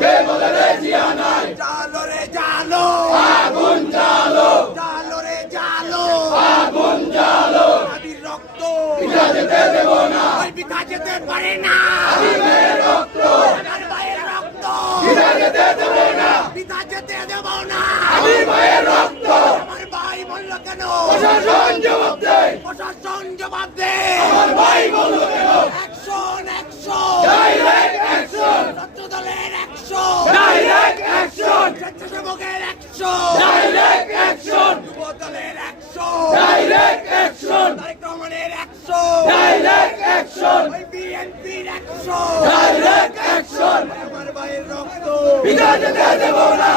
কে বলে রে জিয়া নাই, জালো রে জালো, আগুন জ্বালো, জালো রে জালো, আগুন জ্বালো, আবির রক্ত পিতা যেতে দেব না, ওই পিতা যেতে পারে না, আবিরের রক্ত, আমার ভাইয়ের রক্ত পিতা যেতে দেব না, পিতা যেতে দেব না, আবির ভাইয়ের রক্ত, আমার ভাই বলল কেন, প্রশাসন জবাব দেয়, প্রশাসন জবাব দে, আমার ভাই বলল কেন, অ্যাকশন অ্যাকশন, ডাইরেক্ট অ্যাকশন, ছাত্র দলের action, direct action, স্বেচ্ছাসেবকের action, direct action, যুব দলের অ্যাকশন, ডাইরেক্ট অ্যাকশন, তারেক রহমানের অ্যাকশন, ডাইরেক্ট অ্যাকশন, ওই বিএনপির অ্যাকশন, ডাইরেক্ট অ্যাকশন, আমার ভাইয়ের রক্ত পিতা যেতে দেব না,